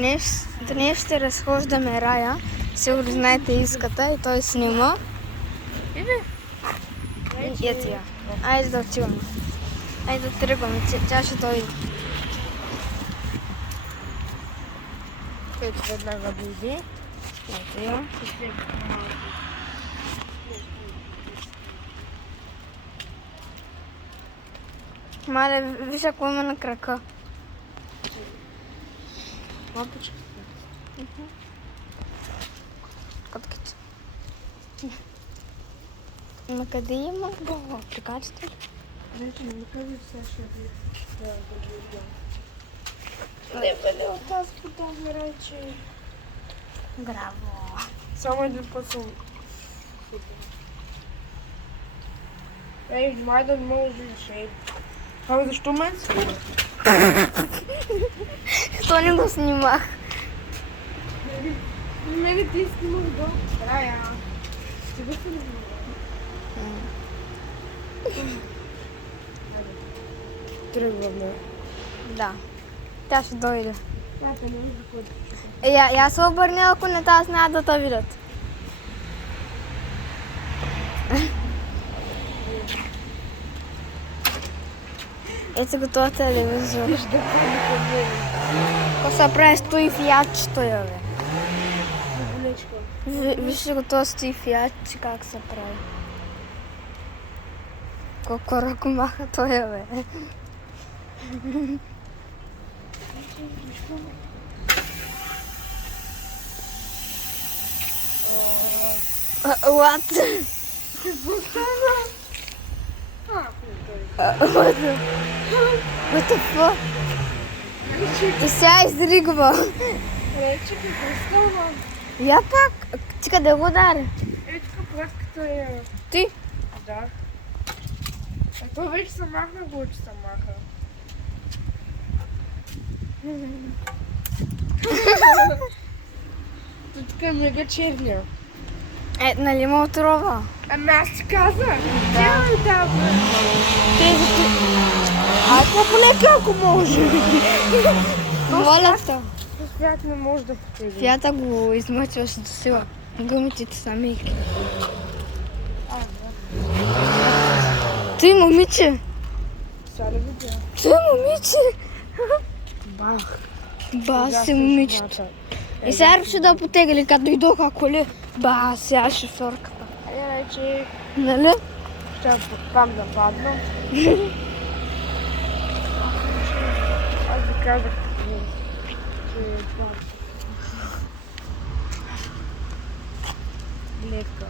Днес ще разхождаме Рая. Сигурно знаете иската и той снима. И ето я. Айде да отиваме. Айде да тръгваме. Тя ще дойде. Който веднага дойде. Ето я. Мале, виж ако има на крака. Лампочка. Котките. На къде има апликацията? Вече не кажи сега ще ви трябва да видя. Не бъде. От тази фотография рече. Браво. Само един път съм. Ей, внимай да не мога да видиш. Ама защо мен снимаш? Що не го снимах? Мене ти снимах до края. Ще го снимах. Тръгваме. Да. Тя ще дойде. Тята не вижда който. Я се обърня, ако не тази знаят да те видят. Ето го това телевизор. Виж да ходи към мен. Какво се прави стои в ядчето, бе. Болечка. Вижте го това стои в ядче, как се прави. Колко ръко маха той, бе. What? Какво стана? What the fuck? И сега изригва. Рече, какво стана? Я пак. Чека да го удари. Ето платката е. Ти? Да. А то вече се махна, го че се маха. Тук е мега черня. Нали има отрова? Ами аз ти казах. Тя ми дава. Ай, по-полека, ако може. Моля те. Свят не може да потегне. Фията го измъчваше до сила. Гумитите са меки. Ти, момиче! Сега да видя. Ти, момиче! Бах. Ба, си момичето. И сега ще да потегли, като дойдоха коли. Ба, сега шофьорката. Айде, рече. Нали? Ще там да падна. Аз ви казах, че падна. Лека.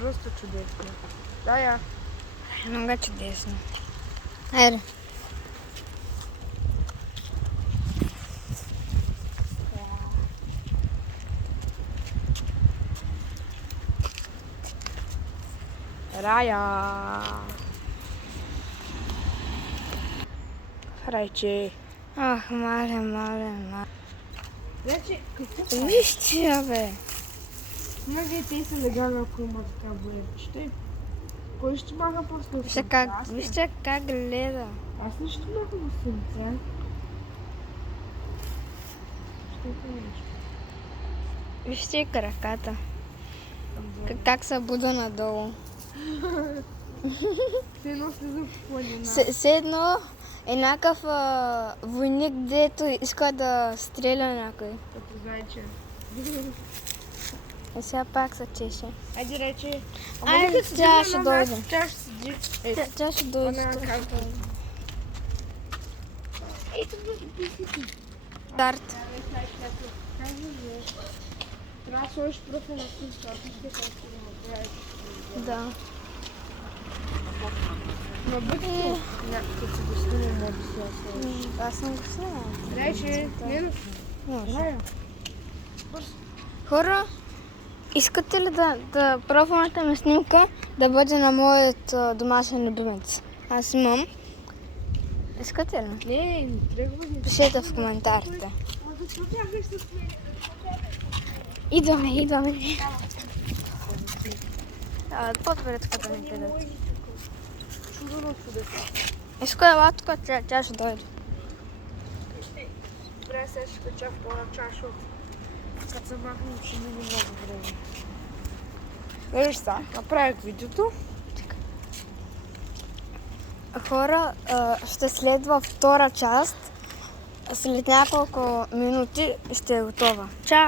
Просто чудесно. Да, я. Много чудесно. Айде. Рая. Райче. Ах, мале. Значи, какво? Вижте, бе. Много те са легално, ако има така боевче. Кой ще маха после? Вижте как гледа. Аз не ще маха на слънце. Ще кажеш? Вижте краката. Как се буда надолу. Все едно слизам в планина. Все едно е някакъв войник, дето иска да стреля някой. Като зайче. И сега пак се чеше. Айде рече. Айде, тя ще дойде. Тя ще седи. Тя ще дойде. Она как ето писите. Старт. Трябва да сложиш профил на снимка, ако ще как ще го направиш. Да. Но бъде някакъв си го снимал, може да си я сложиш. Аз съм го снимала. Рече, не Може. Хора, искате ли да профилната ми снимка да бъде на моят домашен любимец? Аз имам. Искате ли? Не тръгва ни. Пишете в коментарите. Защо тягаш с мен? Идваме. По-добре тук да ми гледат. Чудо чудесно. Искай ела тук, тя ще дойде. трябва да се скача втора част, защото като се махнем, ще мине много време. Виж са, направих видеото. Хора, ще следва втора част. След няколко минути ще е готова. Чао!